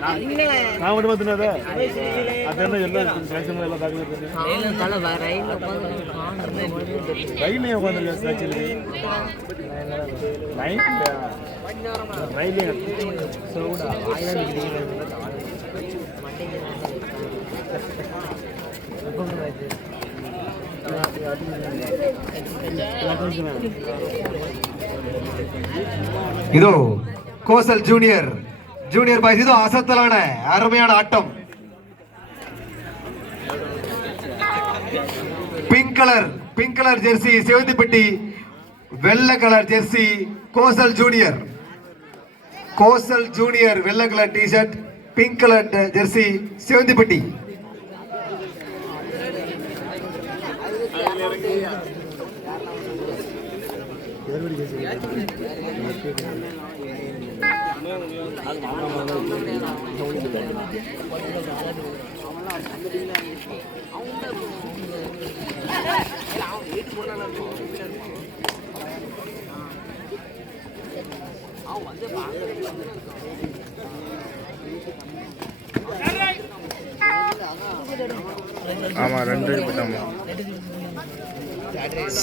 நான் மட்டும் பார்த்துனே அது என்ன எல்லாம் கலெக்ஷன் எல்லாம் ரயிலே உட்காந்துருக்கேன் ரயிலே இதோ கோசல் ஜூனியர் பாய்ஸ் இதோ அசத்தலான அருமையான ஆட்டம். பிங்க் கலர் ஜெர்சி செவந்திப்பட்டி, வெள்ளை கலர் ஜெர்சி கோசல் ஜூனியர் வெள்ளை colour T-shirt, pink colour jersey Sevanthipatti.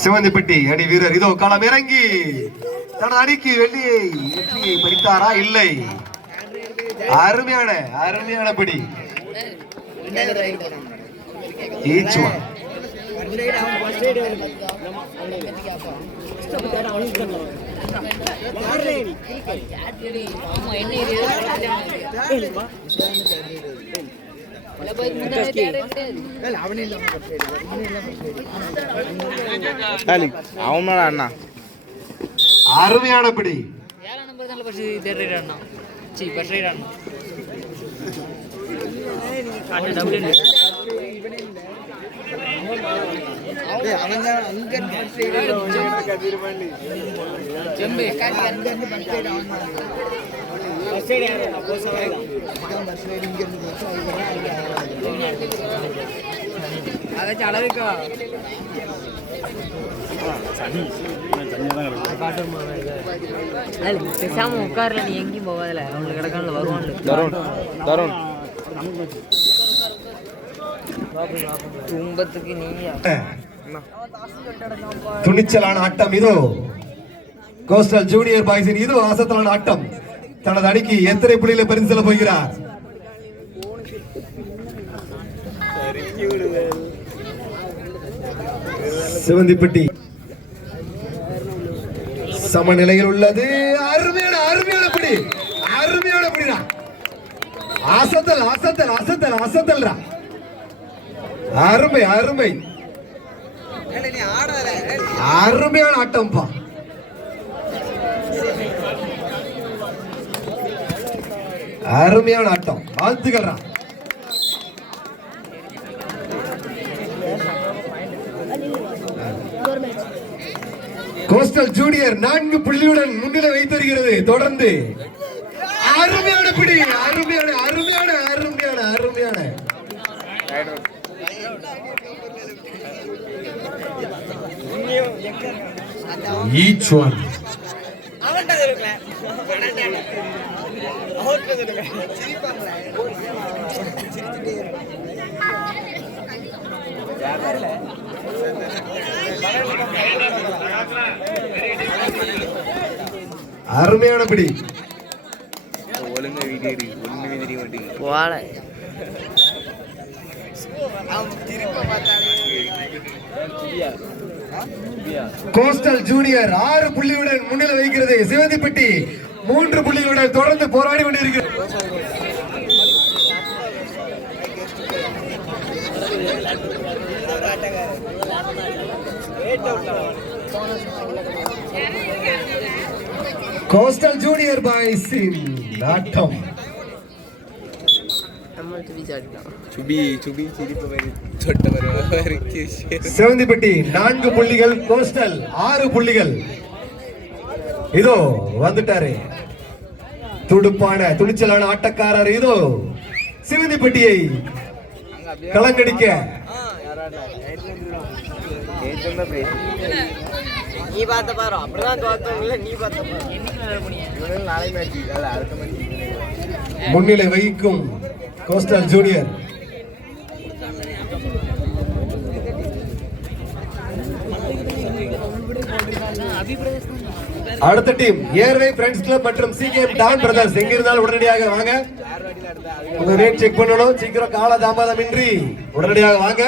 Sivanthipatti அடி வீரர் இதோ களம் இறங்கி தனது அணிக்கு வெற்றியை பறித்தாரா? இல்லை. அருமையான படி. அருமையான படி. பேசாம உட்கார்ல, நீ எங்கேயும் போகாதல, அவங்களுக்கு கிடக்கான வருவான். துன்பத்துக்கு நீங்க துணிச்சலான ஆட்டம் இதோ கோஸ்டல் ஜூனியர் பாய்ஸின் இதோ அசத்தலான ஆட்டம். தனது அணிக்கு எத்தனை புள்ளிகளை பரிசு செல்ல போகிறார்? சிவந்திப்பட்டி சமநிலையில் உள்ளது. அருமையான புடி. அசத்தல் அருமையான ஆட்டம்பா. அருமையான ஆட்டம். வாழ்த்துக்கள். கோஸ்டல் ஜூனியர் 4 புள்ளியுடன் முன்னிலை வைத்திருக்கிறது. தொடர்ந்து அருமையான பிடி. அருமையான each one. அருமையான பிடி. கோஸ்டல் ஜூனியர் 6 புள்ளியுடன் முன்னிலை வைக்கிறது. சிவந்திப்பட்டி 3 புள்ளிகளுடன் தொடர்ந்து போராடி கொண்டிருக்கிறது. கோஸ்டல் ஜூனியர் பாய்ஸ் நாட்டம். சிவந்திப்பட்டி 4 புள்ளிகள், கோஸ்டல் 6 புள்ளிகள். இதோ வந்துட்டாரு துணிச்சலான ஆட்டக்காரர். இதோ சிவந்திப்பட்டியை கலங்கடிக்க நீ பார்த்த பாரு. அப்படிதான் தோத்தவங்கள நீ பார்த்த பாரு. நாளை மேட்ச் முன்னிலை வகிக்கும் கோஸ்டல் ஜூனியர். அடுத்த டீம் ஏர்வே ஃப்ரெண்ட்ஸ் கிளப் மற்றும் சிகேஎம் டான் பிரதர்ஸ். எங்க இருந்தாலும் உடனடியாக வாங்க. உங்க ரேட் செக் பண்ணணும். சீக்கிரம் கால தாமதமின்றி உடனடியாக வாங்க.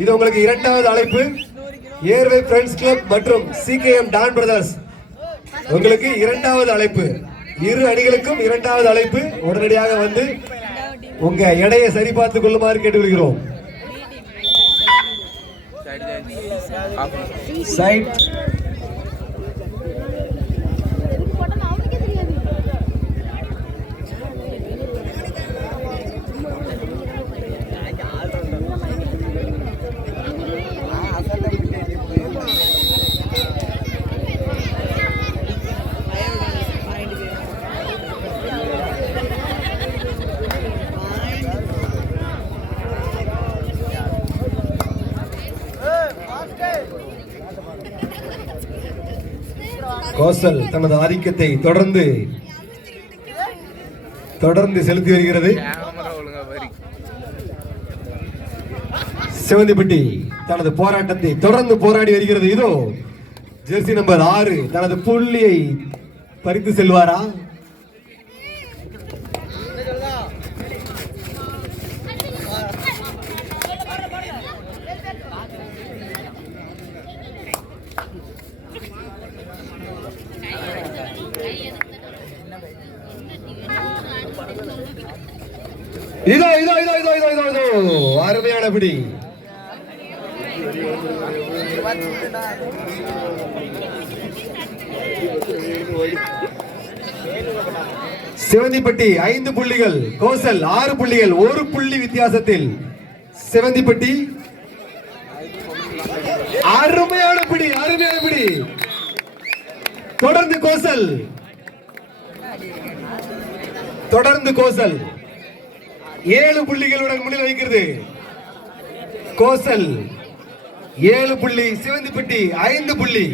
இது உங்களுக்கு இரண்டாவது அழைப்பு. ஏர்வே ஃப்ரெண்ட்ஸ் கிளப் மற்றும் சிகேஎம் டான் பிரதர்ஸ் உங்களுக்கு இரண்டாவது அழைப்பு. இரு அணிகளுக்கும் இரண்டாவது அழைப்பு. உடனடியாக வந்து உங்க எடையை சரி பார்த்துக் கொள்ளுமாறு கேட்டுக்கொள்கிறோம். சைட் கோஸ்டல் தனது ஆதிக்கத்தை தொடர்ந்து செலுத்தி வருகிறது. சிவந்திப்பட்டி தனது போராட்டத்தை தொடர்ந்து போராடி வருகிறது. இதோ ஜெர்சி நம்பர் 6 தனது புள்ளியை பறித்து செல்வாரா? இதோ இதோ இதோ இதோ இதோ இதோ இதோ அருமையான பிடி. சிவந்திப்பட்டி 5 புள்ளிகள், கோசல் 6 புள்ளிகள், 1 புள்ளி வித்தியாசத்தில் சிவந்திப்பட்டி. அருமையான பிடி, அருமையான பிடி. தொடர்ந்து கோசல், தொடர்ந்து கோசல் 7 புள்ளிகளுடன் முன்னிலை வைக்கிறது. கோசல் 7 புள்ளி, சிவந்திப்பட்டி 5 புள்ளி.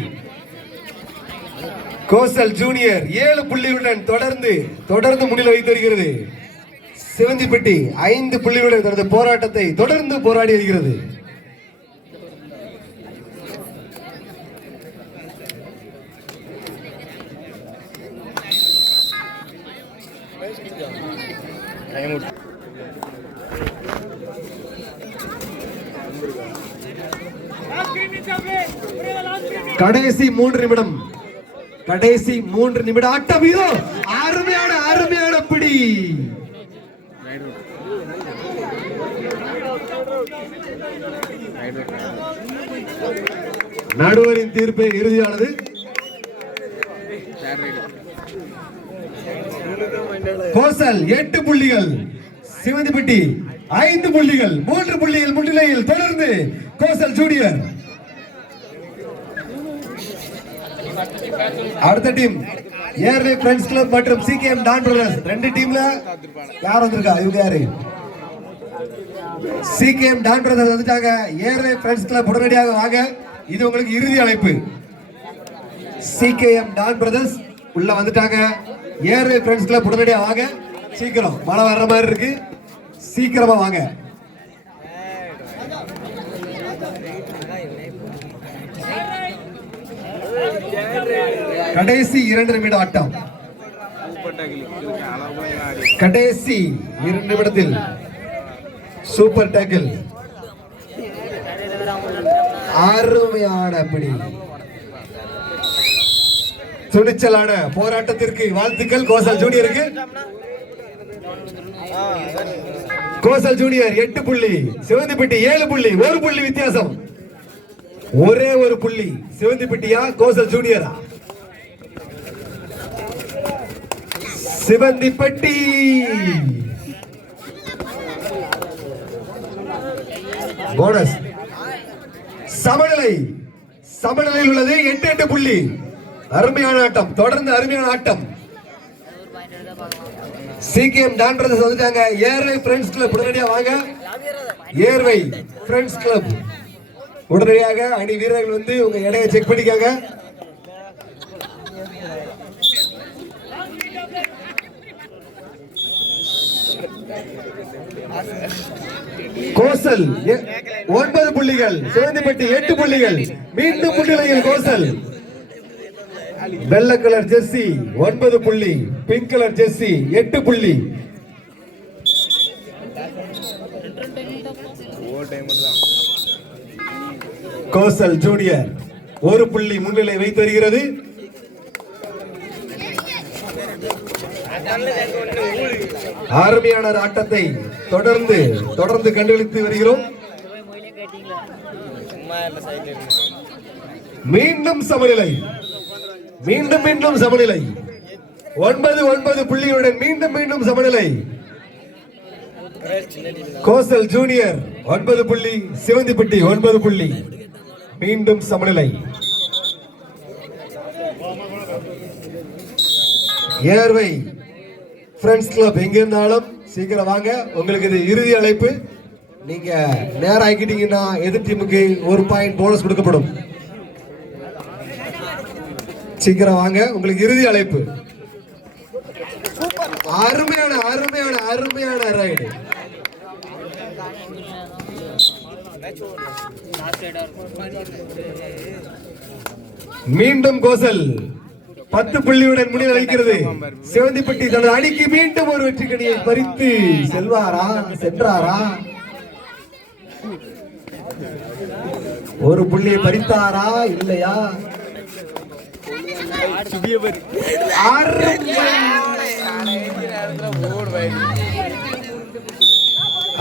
கோசல் ஜூனியர் 7 புள்ளியுடன் தொடர்ந்து முன்னிலை வைத்து வருகிறது. சிவந்திப்பட்டி 5 புள்ளியுடன் தனது போராட்டத்தை தொடர்ந்து போராடி வருகிறது. கடைசி 3 நிமிடம், கடைசி 3 நிமிட ஆட்டம். இதோ அருமையான பிடி. நடுவரின் தீர்ப்பு இறுதியானது. கோசல் 8 புள்ளிகள், சிவந்திப்பட்டி 5 புள்ளிகள், 3 புள்ளிகள் முன்னிலையில் தொடர்ந்து கோசல் ஜூனியர். அடுத்த டீம் ஏர்வே ஃப்ரெண்ட்ஸ் கிளப் மற்றும் சிகேஎம் டான் பிரதர்ஸ். 2 டீம்ல யார் வந்திருக்கா? இவங்க யாரு? சிகேஎம் டான் பிரதர்ஸ் வந்துட்டாங்க. ஏர்வே ஃப்ரெண்ட்ஸ் கிளப் உடனடியாக வாங்க. இது உங்களுக்கு இறுதி அழைப்பு. சிகேஎம் டான் பிரதர்ஸ் உள்ள வந்துட்டாங்க. ஏர்வே ஃப்ரெண்ட்ஸ் கிளப் உடனடியாக வாங்க. சீக்கிரம், மழை வர்ற மாதிரி இருக்கு, சீக்கிரமா வாங்க. கடைசி 2 நிமிட ஆட்டம். கடைசி 2 நிமிடத்தில் சூப்பர் டேக்கிள். அருமையான பிடி. துணிச்சலான போராட்டத்திற்கு வாழ்த்துக்கள் கோசல் ஜூனியருக்கு. கோசல் ஜூனியர் 8 புள்ளி, சிவந்திப்பட்டி 7 புள்ளி, 1 புள்ளி வித்தியாசம். ஒரே ஒரு புள்ளி. சிவந்திப்பட்டியா கோசல் ஜூனியரா? சிவந்திப்பட்டி. போனஸ். சமநிலையில் உள்ளது 8 புள்ளி. அருமையான ஆட்டம், தொடர்ந்து அருமையான ஆட்டம். சிகேஎம் டான் பிரதர்ஸ் வந்துட்டாங்க. ஏர்வே ஃப்ரெண்ட்ஸ் கிளப் உடனடியாக வாங்க. ஏர்வே ஃப்ரெண்ட்ஸ் கிளப் உடனடியாக அணி வீரர்கள் வந்து உங்க எடையை செக் பண்ணிக்காங்க. கோசல் 9 புள்ளிகள், சிவந்திப்பட்டி 8 புள்ளிகள். மீண்டும் முன்னிலையில் கோசல். வெள்ளை கலர் ஜெர்சி 9 புள்ளி, பிங்க் கலர் ஜெர்சி 8 புள்ளி. கோசல் ஜூனியர் 1 புள்ளி முன்னிலை வைத்து வருகிறது. அருமையான ஆட்டத்தை தொடர்ந்து கண்டுபிடித்து வருகிறோம். மீண்டும் சமநிலை, மீண்டும் சமநிலை. 9 புள்ளியுடன் மீண்டும் சமநிலை. கோசல் ஜூனியர் 9 புள்ளி, சிவந்திப்பட்டி 9 புள்ளி. மீண்டும் சமநிலை. ஏர்வை ஃப்ரெண்ட்ஸ் கிளப் எங்க இருந்தாலும் சீக்கிரம் வாங்க. உங்களுக்கு இது இறுதி அழைப்பு. நீங்க நேரம் ஆக்கிட்டீங்கன்னா எதிர் டீமுக்கு 1 பாயிண்ட் போனஸ் கொடுக்கப்படும். சீக்கிரம் வாங்க, உங்களுக்கு இறுதி அழைப்பு. அருமையான ரைடு. மீண்டும் கோசல் 10 புள்ளியுடன் முன்னிலை வைக்கிறது. சிவந்திப்பட்டி தனது அணிக்கு மீண்டும் ஒரு வெற்றி கனியை பறித்து சென்றாரா? ஒரு புள்ளியை பறித்தாரா இல்லையா?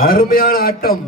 அருமையான ஆட்டம்.